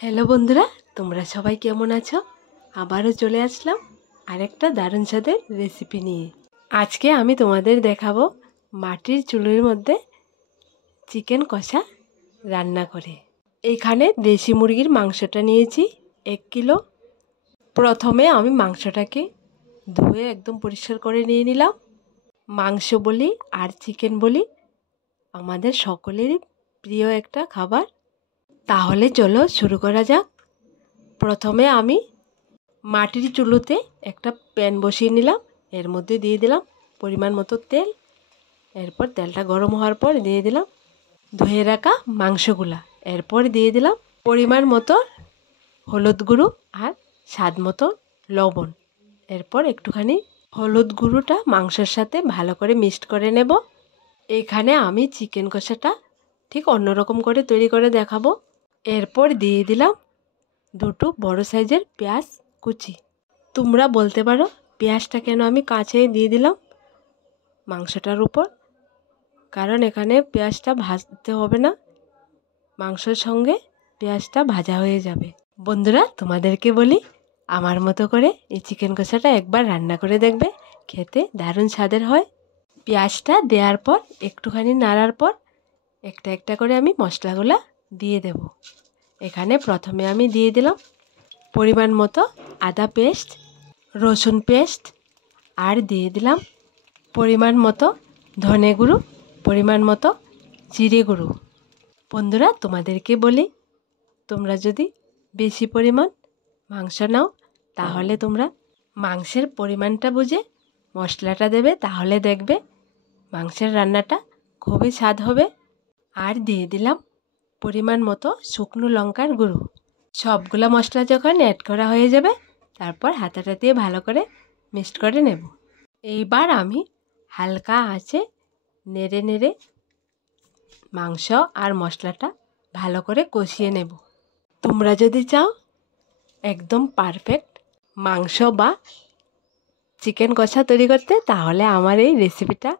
Hello বন্ধুরা, তোমরা সবাই কেমন আছো? আবারও চলে আসলাম আরেকটা দারুণ স্বাদের রেসিপি নিয়ে। আজকে আমি তোমাদের দেখাবো মাটির চুলোর মধ্যে চিকেন কষা রান্না করে। এইখানে দেশি মুরগির মাংসটা নিয়েছি 1 কিলো। প্রথমে আমি মাংসটাকে ধুয়ে একদম পরিষ্কার করে নিয়ে নিলাম। মাংস বলি আর চিকেন বলি আমাদের সকলেরই প্রিয় একটা খাবার। তাহলে চলো শুরু করা যাক। প্রথমে আমি মাটির চুলোতে একটা প্যান বসিয়ে নিলাম। এর মধ্যে দিয়ে দিলাম পরিমাণ মতো তেল। এরপর তেলটা গরম হওয়ার পর দিয়ে দিলাম ধুয়ে রাখা মাংসগুলা। এরপর দিয়ে দিলাম পরিমাণ মতো হলুদ গুঁড়ো আর স্বাদ মতো লবণ। এরপর একটুখানি হলুদ গুঁড়োটা মাংসের সাথে ভালো করে মিক্সড করে নেব। এইখানে আমি চিকেন কষাটা ঠিক অন্যরকম করে তৈরি করে দেখাবো। এরপর দিয়ে দিলাম 2টো বড় সাইজের পেঁয়াজ কুচি। তোমরা বলতে পারো পেঁয়াজটা কেন আমি কাঁচাই দিয়ে দিলাম মাংসটার উপর, কারণ এখানে পেঁয়াজটা ভাজতে হবে না, মাংসের সঙ্গে পেঁয়াজটা ভাজা হয়ে যাবে। বন্ধুরা, তোমাদেরকে বলি আমার মতো করে এই চিকেন কষাটা একবার রান্না করে দেখবে, খেতে দারুণ স্বাদের হয়। পেঁয়াজটা দেওয়ার পর একটুখানি নাড়ার পর একটা একটা করে আমি মশলাগুলো দিয়ে দেব। এখানে প্রথমে আমি দিয়ে দিলাম পরিমাণ মতো আদা পেস্ট, রসুন পেস্ট, আর দিয়ে দিলাম পরিমাণ মতো ধনে গুঁড়ো, পরিমাণ মতো জিরে গুঁড়ো। বন্ধুরা, তোমাদেরকে বলি তোমরা যদি বেশি পরিমাণ মাংস নাও তাহলে তোমরা মাংসের পরিমাণটা বুঝে মশলাটা দেবে, তাহলে দেখবে মাংসের রান্নাটা খুবই স্বাদ হবে। আর দিয়ে দিলাম পরিমাণ মতো শুকনো লঙ্কার গুঁড়ো। সবগুলো মশলা যখন অ্যাড করা হয়ে যাবে তারপর হাতাটা দিয়ে ভালো করে মিক্সড করে নেব। এইবার আমি হালকা আঁচে নেড়ে নেড়ে মাংস আর মশলাটা ভালো করে কষিয়ে নেব। তোমরা যদি চাও একদম পারফেক্ট মাংস বা চিকেন কষা তৈরি করতে, তাহলে আমার এই রেসিপিটা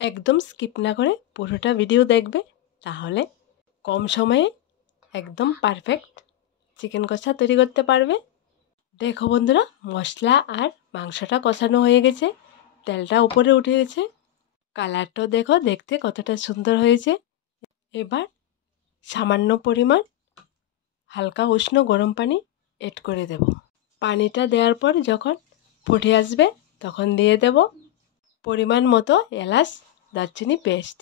একদম স্কিপ না করে পুরোটা ভিডিও দেখবে, তাহলে কম সময়ে একদম পারফেক্ট চিকেন কষা তৈরি করতে পারবে। দেখো বন্ধুরা, মশলা আর মাংসটা কষানো হয়ে গেছে, তেলটা উপরে উঠে গেছে, কালারটাও দেখো দেখতে কতটা সুন্দর হয়েছে। এবার সামান্য পরিমাণ হালকা উষ্ণ গরম পানি এড করে দেব। পানিটা দেওয়ার পর যখন ফুটে আসবে তখন দিয়ে দেব পরিমাণ মতো এলাচ দারচিনি পেস্ট।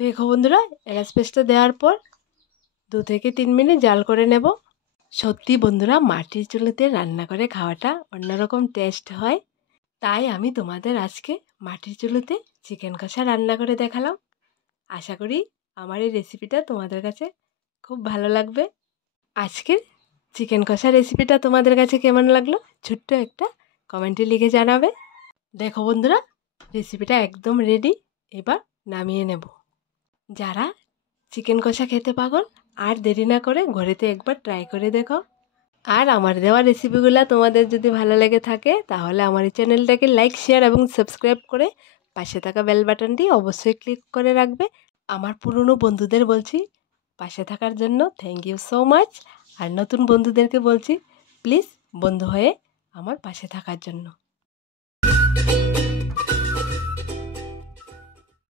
দেখো বন্ধুরা, এলাচ পেস্টটা দেওয়ার পর 2 থেকে 3 মিনিট জাল করে নেব। সত্যি বন্ধুরা, মাটির চুলোতে রান্না করে খাওয়াটা অন্যরকম টেস্ট হয়। তাই আমি তোমাদের আজকে মাটির চুলোতে চিকেন কষা রান্না করে দেখালাম। আশা করি আমার এই রেসিপিটা তোমাদের কাছে খুব ভালো লাগবে। আজকের চিকেন কষা রেসিপিটা তোমাদের কাছে কেমন লাগলো ছোট্ট একটা কমেন্টে লিখে জানাবে। দেখো বন্ধুরা, রেসিপিটা একদম রেডি। এবার নামিয়ে নেব। যারা চিকেন কষা খেতে পাগল আর দেরি না করে ঘরেতে একবার ট্রাই করে দেখো। আর আমার দেওয়া রেসিপিগুলো তোমাদের যদি ভালো লেগে থাকে তাহলে আমার এই চ্যানেলটাকে লাইক, শেয়ার এবং সাবস্ক্রাইব করে পাশে থাকা বেল বাটনটি অবশ্যই ক্লিক করে রাখবে। আমার পুরনো বন্ধুদের বলছি পাশে থাকার জন্য থ্যাংক ইউ সো মাচ। আর নতুন বন্ধুদেরকে বলছি প্লিজ বন্ধু হয়ে আমার পাশে থাকার জন্য।